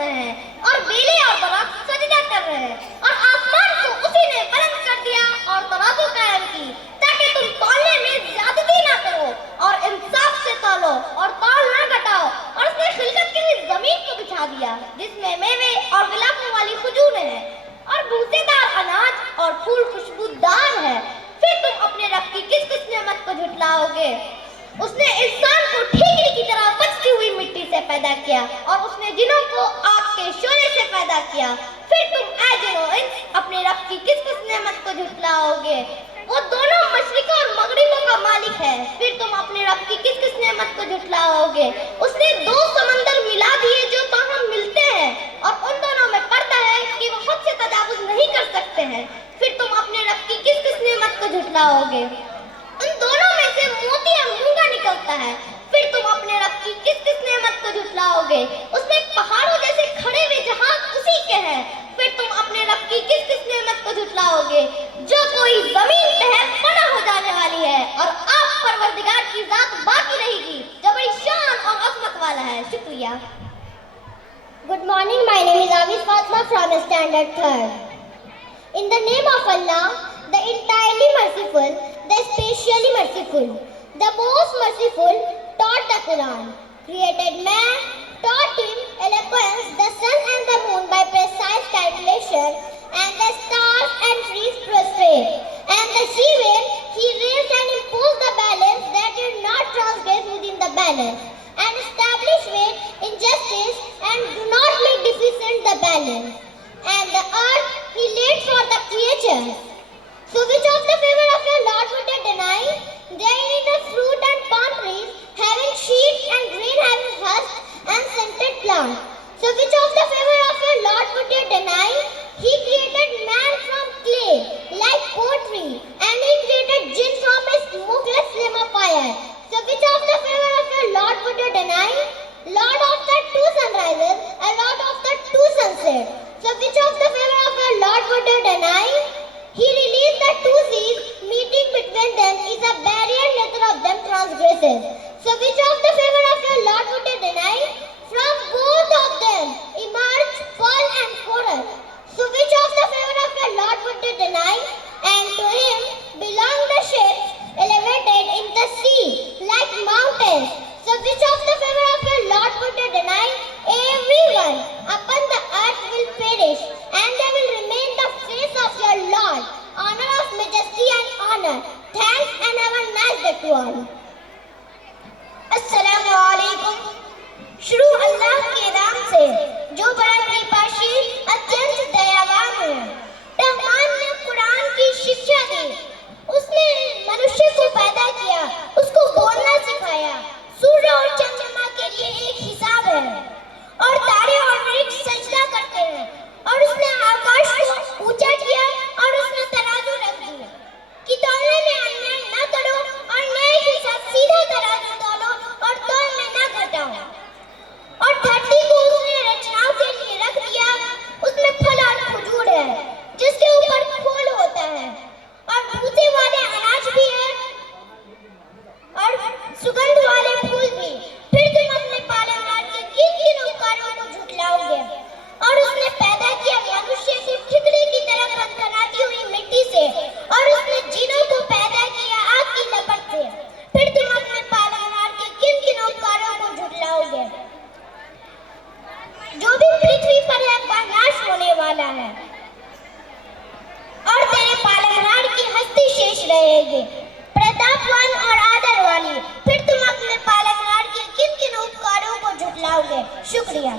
रहे हैं और बेले और दरख्त सजदा कर रहे हैं और आसमान को उसी ने बुलंद कर दिया और तराजू कायम की ताकि तुम तौलने में ज्यादती ना करो और इंसाफ से तौलो और तौल ना घटाओ। और उसने खिलकत की हुई जमीन को बिछा दिया जिसमें मेवे और गिलाफों वाली खजूरें हैं और भूसेदार अनाज और फूल खुशबूदार है। फिर तुम अपने रब की किस किस नेमत को झुठलाओगे? उसने इंसान को ठीकरी की तरह बचती हुई मिट्टी से पैदा किया और उसने जिनों को आग के शोले से पैदा किया। फिर तुम ऐ जिनो इंस अपने रब की किस किस नेमत को झुठलाओगे? वो दोनों मशरिकों और मगरिबों का मालिक है। फिर तुम अपने रब की किस किस नेमत को झुठलाओगे? उसने दो समंदर मिला दिए जो ताहम मिलते हैं और उन दोनों में पर्दा है कि वो खुद से तजावुज नहीं कर सकते हैं। फिर तुम अपने रब की किस किस नेमत को झुठलाओगे? उन दोनों में से मोती और मूंगा निकलता है। फिर तुम अपने रब की किस किस नेमत को झुठलाओगे? उसमें पहाड़ों जैसे खड़े हुए जहाज उसी के हैं। फिर तुम अपने रब की किस किस नेमत को झुठलाओगे? जो कोई जमीन पे है फना हो जाने वाली है और आप परवरदिगार की जात बाकी रहेगी जो बड़ी शान और अजमत वाला है। शुक्रिया। Good morning, my name is Avis Fatma from Standard 3rd. In the name of Allah, the entirely merciful, the especially merciful, the most merciful, taught the Quran, created man, taught him eloquence, the sun and the moon by precise calculation, and the stars and trees prostrate, and the she-whale he raised and imposed the balance that did not transgress within the balance, and establish weight in justice and do not make deficient the balance, and the earth he laid for the creatures. So which of the favor of your Lord would they deny? They eat the fruit and palm trees, having sheep and grain having husk and scented plants. So which of the favor of your Lord would they deny? He created man from clay, like pottery, and he created jinn from a smokeless flame of fire. So which of the favor of your Lord would you deny? Lord of the two sunrises and Lord of the two sunsets. So which of the favor of your Lord would you deny? He released the two seas, meeting between them is a barrier, neither of them transgresses. So which of the favor of your Lord would you deny? From both of them emerge pearl and coral. So which of the favor of your Lord would you deny? And to him belong the ships elevated in the sea like mountains. So which of the favor of your Lord would you deny? Everyone upon the earth will perish, and there will remain the face of your Lord, honor of majesty and honor. Thanks and have a nice day to all. अस्सलामु अलैकुम। शुरू अल्लाह के नाम से जो बड़ा कृपाशील अत्यंत दयावान है। रहमान ने कुरान की शिक्षा दी, उसने मनुष्य को पैदा किया, उसको बोलना सिखाया। सूर्य और चंद्रमा के लिए एक हिसाब है और तारे और वृक्ष सजदा करते हैं। और उसने आकाश को ऊंचा किया और उसने तराजू रख दिया कि तौलने में अन्याय न करो और न्याय के साथ सीधा तराजू तौलो और तौल में न घटाओ। और धरती को उसने रचनाओं के लिए रख दिया, उसमें फल और खजूर है जिसके ऊपर फूल होता है और भूसे वाले अनाज भी है और सुगंध वाले फूल भी। फिर तुम अपने पालनहार के किन किन उपकारों को झुठलाओगे? और उसने पैदा किया मनुष्य को ठिकरी की तरह खनखनाती हुई मिट्टी से और उसने जिनों को पैदा किया आग की लपट से। फिर तुम अपने पालनहार के किन किन उपकारों को झुठलाओगे? जो भी पृथ्वी पर है वह नाश होने वाला है और तेरे पालनहार की हस्ती शेष रहेगी, प्रतापवान और आदर वाली। फिर तुम अपने पालनहार के किन किन उपकारों को झुठलाओगे? शुक्रिया।